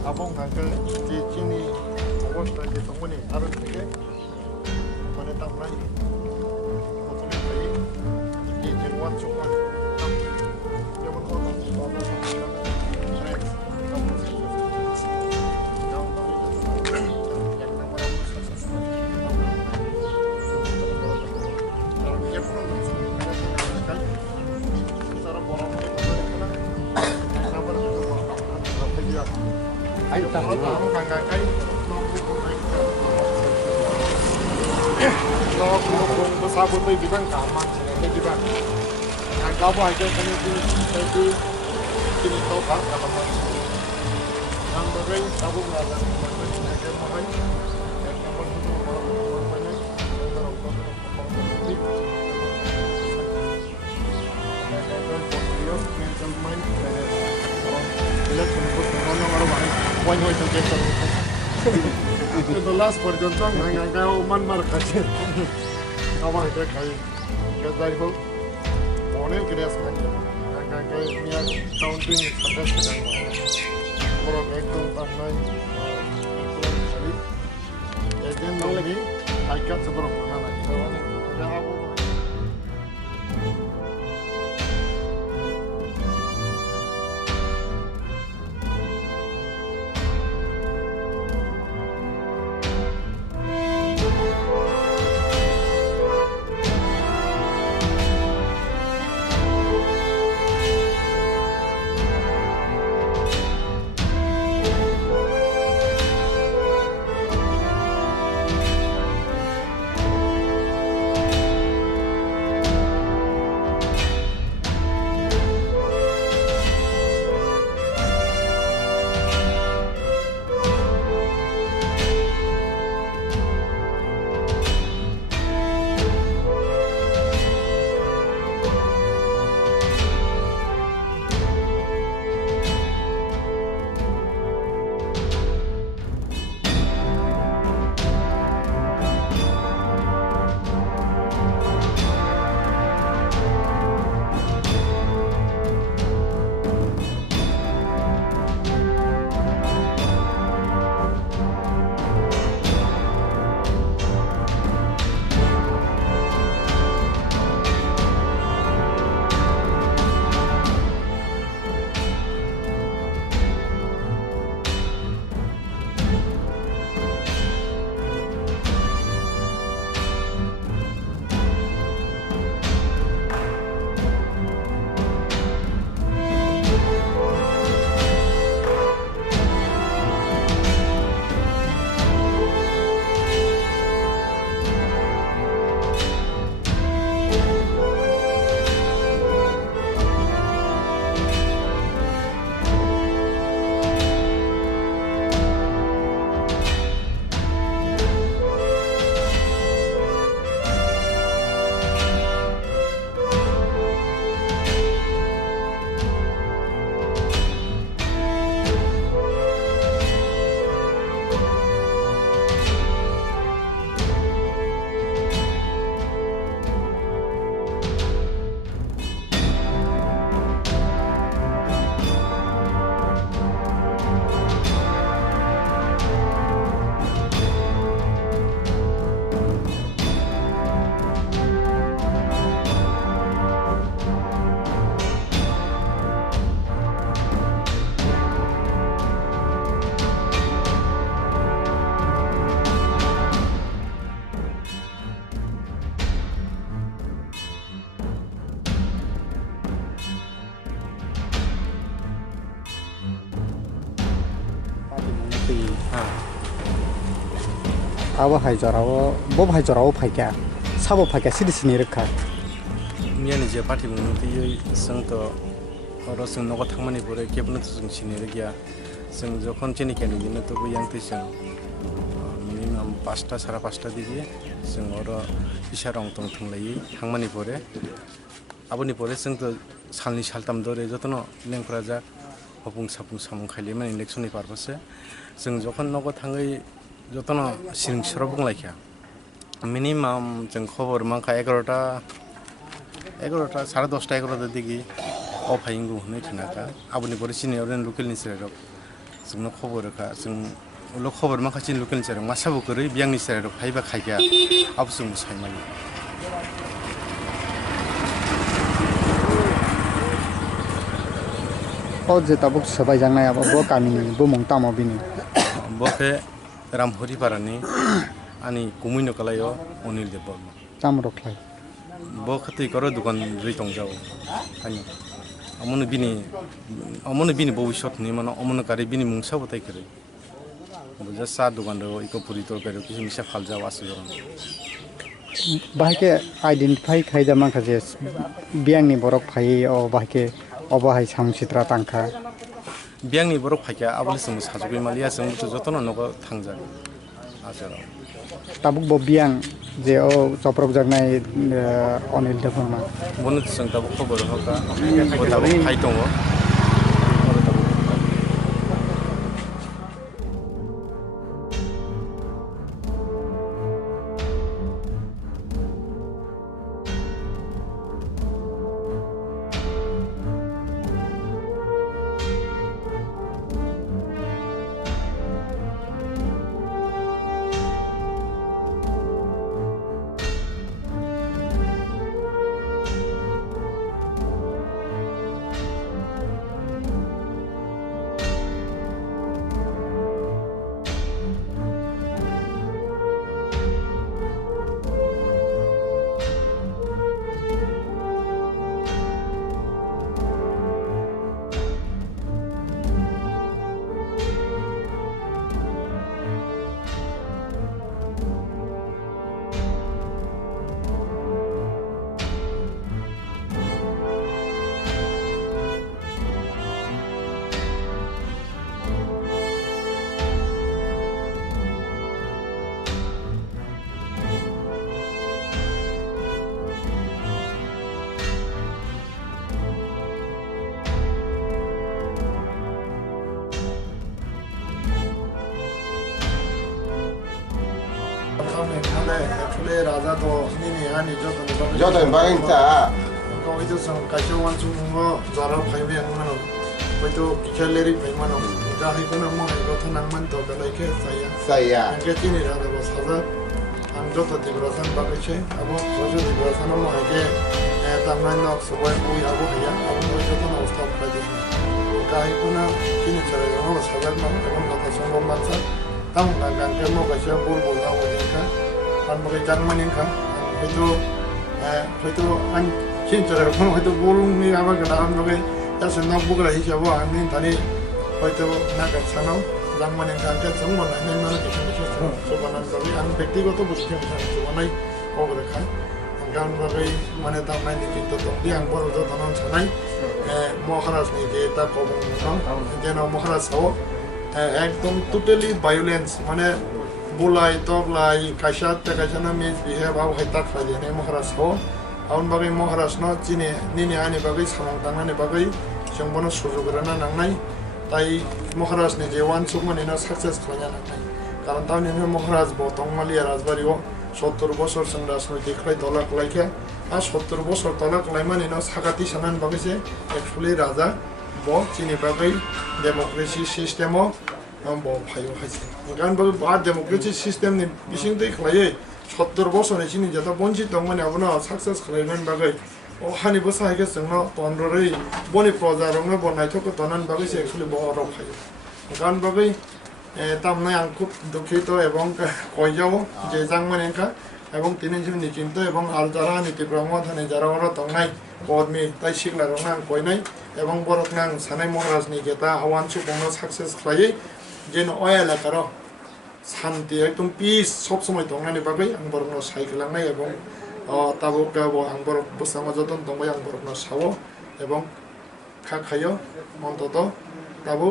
Abang angka di sini, awak tak di tempat ni, harus pergi mana tamai, betul ni, di jenuan cukup, dia berkorban sebab ayo tak tahu kan kalau besar betul bidang kamar ni bidang yang kau buat itu kini kini tahu kan apa yang beri tahu berada yang mahal yang berhubung orang mana itu last perjuangan yang kau manmar kaji, awak itu kaji, kerja itu, orang keras macam, yang kau niat counting sampai sekarang, kalau ekor tamai, ekor kali, ejen lagi, aikat sebelum mana lagi, dah aku. Awa haijarawo, bob haijarawo paika, sabo paika sidi sini rekha. Mian je Patimungno tiyo seng to oro seng nogo thangmani pore kebno to seng sini rekya seng jokhon chini keni jino to yang ti seng minimum 5টা 5:30 dige seng oro isarong tong thanglai thangmani pore aboni pore seng to salni saltam dore jotono lengfra jak hopung sapung samung khaili man election ni purpose seng jokhon nogo thangai jotono siring soro bunglaikhya minimum jeng khobor mangkha 11টা 11টা 10:30 11টা দিকে অফাইंगु হনে থানাকা আবনি পরে senior local নিসেরক जोंनो खबर रखा जों उलो खबर माखासे लोकेल सेराव मासाबो करै बियांनि सेराव फाइबा खायगा आबसुं साइमानि ओ जे ताबुक सबाय जांनाय अब बो कामिनि बो मंगता मबिनि बखे रामहरि पारानि आनि कुमुइनो कलायो अनिल देबबर्मा ताम रखलाय बो खतै कर दुकान रै तंजाव आनि अमनो बिनि भविष्यत नि मानो अमनो कारि बिनि मुंसा बताय करे बुजा सा दुकान रो इको पुरी तरकारी किसी मिसा फालजा वासो बाहायके आइडेन्टिफाइ खायदा माखासे बियांनि बरक फाइ अ बाहायके अबाहाय सामसित्रा तांखा बियांनि बरक फाइका आबले जों साजुगै मालिया जों जतन नगो थांजा आजराव ताबुक बो बियां जे ओ चप्रक जागनाय अनिल देबबर्मा बनो जों ताबु खबर होका ताबु फाइ दङ राजा तो निनी आनी 저도 망했다. 거기서 선 가셔원 주는 거 자라 파이베 하는 거도 켈레리 페이만 자 이거는 뭐 이거 타낭만 더 그렇게 사야 싸야. 이게 티니라고 사자 암조도 디브라산 바게체 하고 소조 디브라산은 뭐 이게 담만나 소바이 보이하고 해야 아무 거도 나 스탑 빠지 그러니까 이거는 티니처럼 사자만 그런 거 다시 한번만 사 당간간 때문에 가셔 볼 보려고 하니까 한 번에 장만인가 itu an cincara pun itu bolong ni apa kena ambil ya senang bukan lagi siapa angin tadi itu nak sana zaman yang kangen semua nak ni mana kita bisa coba nanti an bekti ko tu bukan coba naik kau berkan kan bagi mana tahu naik kita tu dia yang baru tu tanam sana moharas ni kita kau bukan jangan moharas sawo ekdom totally violence mana bulai toblai kashat tekasana misbehave au hetat fali ne moharas ho aun bagai moharas no chini nini ani bagai samang tangane bagai jongbono sujograna nangnai tai moharas ne je wan sukmani no success khanya nangnai karon taw ne moharas bo tongmalia rajbari o 70 বছর sing রাজনৈতিক লাই তলাক লাইকে আর 70 বছর তলাক লাইমানি no sagati sanan bagai se actually raja bo chini bagai democracy system o 뭐 봐요 하지. 그러니까 뭐 데모크라시 시스템이 비싱도 있고요. 70%의 진이 저도 본지 동안에 아무나 सक्सेस 하려는 바가 하니 벌써 하겠으나 돈으로의 보니 프로자로는 보나이 토고 돈은 바가 액츄얼리 뭐로 봐요. 그러니까 바가 담나 양국 도키도 এবং কইজাও যে জাংমানেকা এবং তিন জন নিচিন্ত এবং আর যারা নীতিপ্রা মথানে যারা ওরা তংনাই কর্মী তাই শিখলারং কইনাই এবং বরকনাং সানাই মহারাজনি গেতা আওয়ান সুবংনো सक्सेस খাই যেন অয়ালা কারো শান্তি একদম পিস সব সময় দংনানি বাগৈ আং বরকনো সাইকেলাংনাই এবং তাবো গাবো আং বরক বসামা যতন দংবাই আং বরকনো সাও এবং খাখায়ো অন্তত তাবো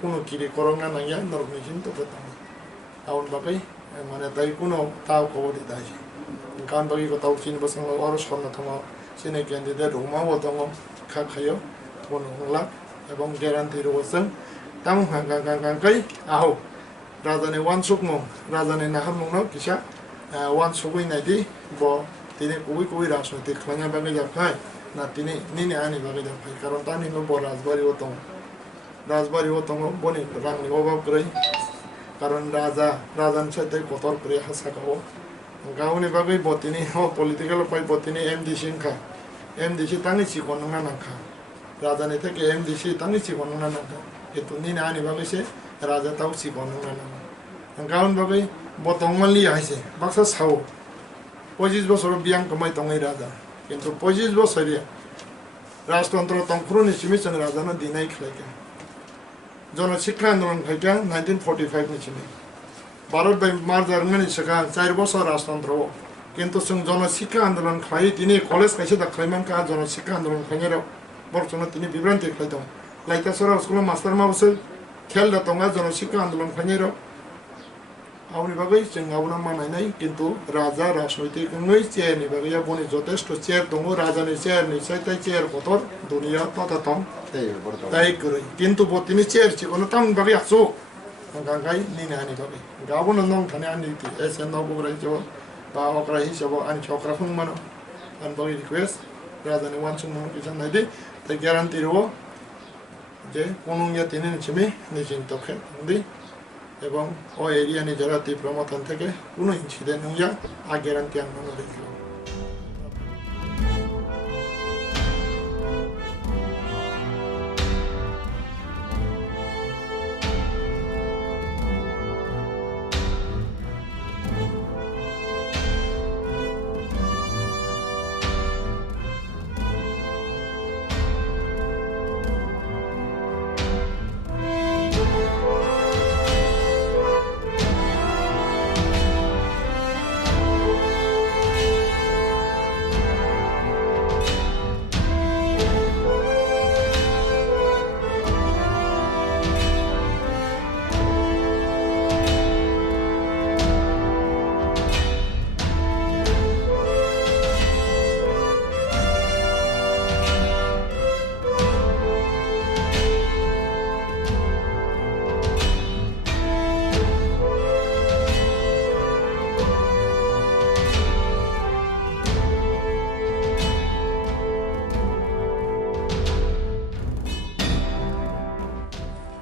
কোনো কিরি করংনা নাইয়া নরকনি কিন্তু গতাম আউন বাগৈ মানে তাই কোনো তাও খবরই দাই কান বাগৈ গতাও চিন বসাম আর সরনা থামা সিনে ক্যান্ডিডেট রুমাও দङ খাখায়ো বন হংলা এবং গ্যারান্টি রোসং তাম হাঙ্গাঙ্গাঙ্গাঙ্গাই আহো রাজানে ওয়ান সুকমং রাজানে নাহামংনাও কিসা ওয়ান সুকই নাইদি ব তিনি কবি রাজনৈতিক খানা বাগে যাখায় না তিনি নিনে আনি বাগে যাখায় কারণ তা নিনো বড় রাজবাড়িও তং বনি রাংনি অভাব করে কারণ রাজার সাথে কতর করে হাসাকাও গাউনি বাগে বতিনি পলিটিক্যাল পাই বতিনি এমডিসি তাঙ্গি চিকন নাখা রাজানি থেকে এমডিসি তাঙ্গি চিকন নাখা কিন্তু নিনে আনি বাগে সে রাজা তাও চিকন নাখা গাউন বাগে বতংমালি আইছে বাক্সা সাও 25 বছর বিয়াং কমাই তঙ্গই রাজা কিন্তু 25 বছরে রাজতন্ত্র তংফুরনি সিমিসং রাজানো দিনাই খাইকা জনশিক্ষা আন্দোলন খাইকা 1945 নিচিনি ভারত বাই মার জার্মানি সকা 4 বছর রাজতন্ত্র কিন্তু जों জনশিক্ষা আন্দোলন খাই তিনি কলেজ কাইছে দা খাইমানকা জনশিক্ষা আন্দোলন খাইনের বর্তমানে তিনি বিভ্রান্তি খাইদং লাইতা সরা স্কুল মাস্টার মাবসে খেল दा তঙ্গা জনশিক্ষা আন্দোলন খাইনের আউনি বাগৈ जों আউনা মানাইনাই কিন্তু রাজা রাজনৈতিক নই চেয়ারনি বাগৈ বনি যথেষ্ট চেয়ার দङ রাজানি চেয়ার नि সাইতাই চেয়ার কতর দুনিয়া ততা তং তাই করে কিন্তু তিনি চেয়ার চিকন তাং বাগৈ আসো গাঙ্গাই নিনে আনি বাগৈ গাবনো নং থানে আনি তি এসএন নবগ্রাই জ বা অকরা হিসাব আনি ছকরা ফুংমানো আন বাগৈ রিকোয়েস্ট রাজানি ওয়ানসুং মন কিसान নাইদি তাই গ্যারান্টি রো যে কোন ইয়া তিনি নিচিমি নিচিন্ত খে দি এবং ও এরিয়ানি যারা ত্রিপুরা মথান থেকে কোনো ইনসিডেন্ট হইয়া আ গ্যারান্টি আনমানো দেখল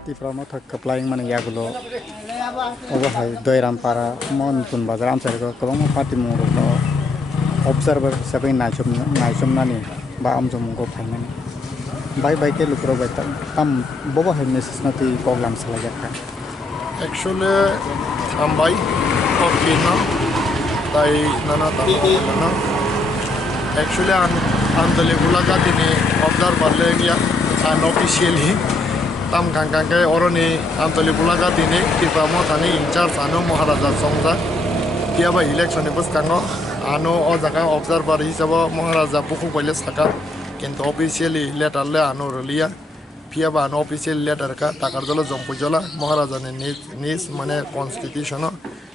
Tipra Motha keplaing mana yagulo obahai Debbarma Montun bazar Amtali kolong Patimungno ko observer sabai naisum nani ba amjomungko phaimani bai ke lukro bai tam bobahai message nati program salajaka actually ambai KOKPIN tai nana ta actually Amtali-Golaghati ni observer lengya unofficially tam kangkangkai oroni Amtali-Golaghati ni Tipra Motha ni in charge anu Maharaja Songja tiaba election ni buskango anu o jaga observer hisabo Maharaja buku boile saka কিন্তু officially letter le anu rolia tiaba anu official letter ka takar jolo jompujola Maharaja ni niz mane constitution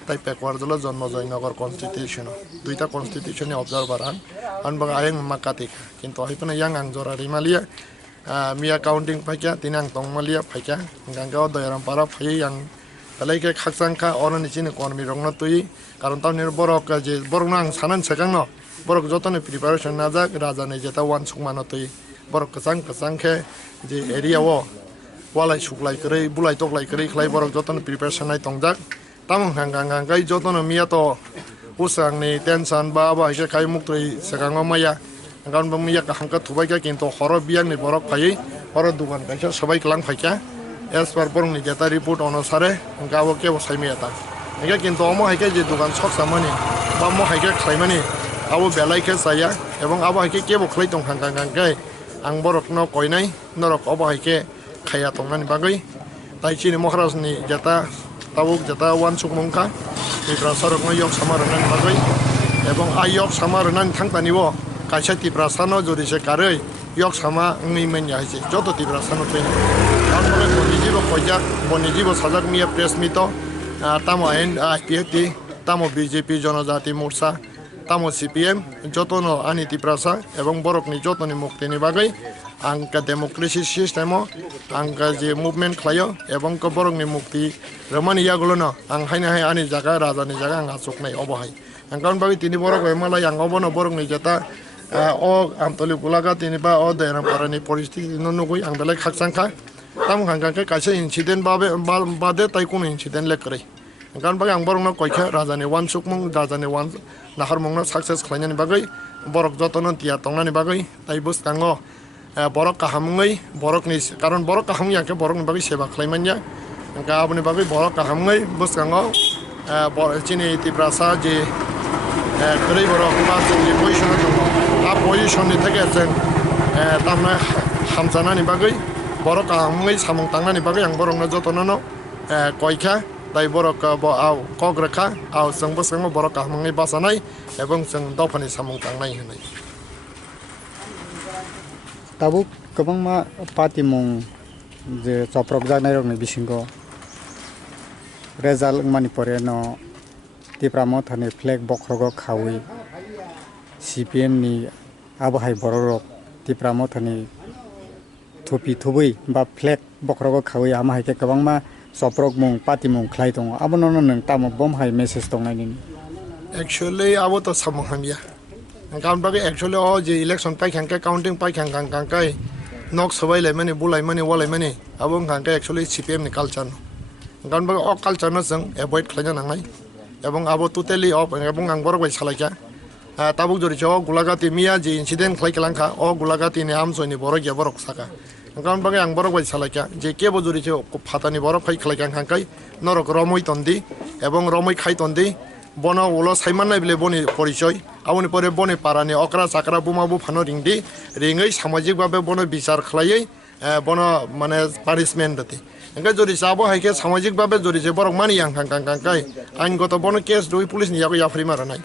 tai pekwar jolo jonmo joynagar constitution duita constitution ni observer an baga ayeng makatik কিন্তু hipana yang ang jora rimalia Mia counting pakai tinang tong malia pakai gangga Debbarma pakai yang kalau ke kaksangka orang di sini ekonomi rongna tui karena tahun ini borok aja borok nang sanan sekarang no borok jotono preparation aja raja nih jeta wan sukmana tui borok kesang ke di area wo walai suklai kiri bulai toklai kiri klai borok jotono preparation naik tongjak tamang gangga jotono mia to usang nih tension baba aja kai muktui sekarang maya Kan bumi ya kahangka tubai ka kinto horo biang ni borok pai horo dukan kaisa sabai kelang paika as par borong ni jata report onusare gawo ke bosai miata ega kinto omo haike je dukan sok samani ba mo haike khlaimani abo belai ke saya ebong abo haike ke bo khlai tong hangkang kai ang borok no koinai norok abo haike khaya tongani bagai tai chini Maharaj ni jata tabuk jata wan sukmongka ni prasarok no yok samaran bagai ebong ayok samaran thangtani bo kaisa Tipra sano jodi se karei yok sama ngi menya hise joto Tipra sano pe kan bole boniji bo sajak mia press mito tamo IPT tamo BJP jonojati morcha tamo CPM joto no ani Tipra sa ebong borok ni joto ni mukti ni bagai angka demokrasi sistemo angka je movement khlayo ebong ko borok ni mukti ramani yagulo no ang haina hai ani jaga raja ni jaga ang asok nai obo hai angkan bagi tini borok emala yang ngobono borok ni jata o Amtali-Golaghati ni ba o daerah parani politik nunugui ang dalek hak sangka tam hangkan ke kaisa insiden bade tai kun insiden lekre angkan bagi ang borok na koika rajani wan sukmung rajani wan nahar mong na success khlanya ni bagai borok jotono tia tongna ni bagai tai bus tango borok kahamungai borok ni karon borok kahamung yang ke borok ni bagai seba khlaimanya angka abni bagai borok kahamungai bus tango borok chini Tipra sa je kri borok ba je position a position ni theke chen tamna hamjana ni bagai borok kahamungai samung tangna ni bagai ang borok na jotono no koika tai borok bo au kogrekha au sangbo sangbo borok kahamungai basanai ebong seng dopani samung tangnai hanai tabuk kabangma patimung je choprok janai rok ni bisingo result mani pore no Tipra Motha ni flag bokrogo khawi CPM ni abahai borok Tipra Motha ni thupi thubui ba flag bokrogo khawi ama haike kabangma choprok mung patimung khlai dong abono nang tam bom hai message dong nai actually abo to samung hamya angkan bagi actually o je election pai khangka counting pai khangkang kai nok sabai lai mani bulai mani walai mani abo khangka actually CPM ni culture angkan bagi o culture no jeng avoid khlanya nangai ebong abo totally off ebong ang borok bai salaika tabuk jori cho Golaghati mia je incident khlai kelangkha o Golaghati ni amsoi ni borok ya borok saka angkan bagi ang borok bai salaika je ke bo jori cho phatani borok khai khlai khangkai norok romoi tondi ebong romoi khai tondi bono ulo saiman nai bile boni porichoi aboni pore boni parani okra sakra bumabu phano ringdi ringai samajik babe bono bichar khlaiei bono mane punishment dati engka jori sabo haike samajik babe jori je borok mani yang kang kai ainggoto bono case doi police ni yago yafri maranai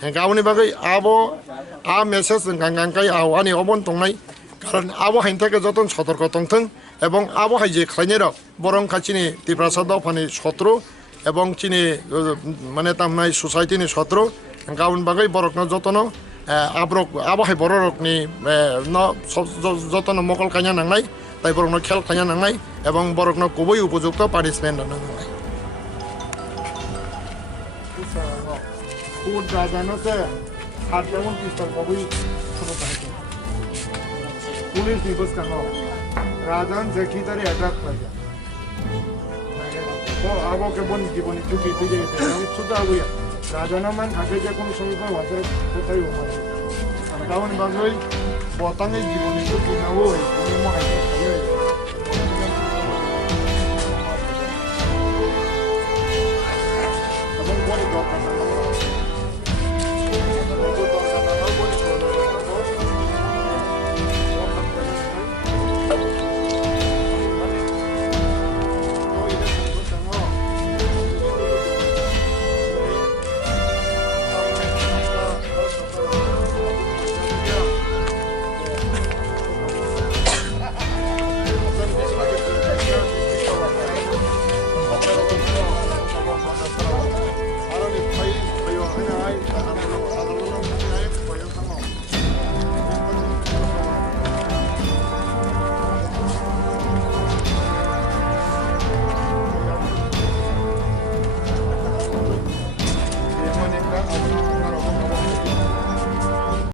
engka aboni bagai abo a message kang kai awani obon tongnai karon abo haintake joton sotorko tongthang ebong abo haije khlainai rok borong khachini Tipra sadao phani sotro এবং চিনি মানে তামনাই সোসাইটি নি সত্র গাউন বাগাই বরক না যতন আব্রক আবহাই বরক নি ন যতন মকল কাইয়া নাংনাই তাই বরক না খেল কাইয়া নাংনাই এবং বরক না খুবই উপযুক্ত পানিশমেন্ট নাংনাই ফুড রাজানোতে হাত যেমন পিস্তল খুবই ছোট থাকে পুলিশ নিবস কেন রাজান জেকিদারি অ্যাটাক করে abo ke bon জীবনে চুকি তুই আমি সুদা হইয়া রাজনামান থাকে যে কোন সময় পর ওয়াটার কোথায় হয় কারণ বাজই বতানে জীবনে চুকি না হই কোনো মাই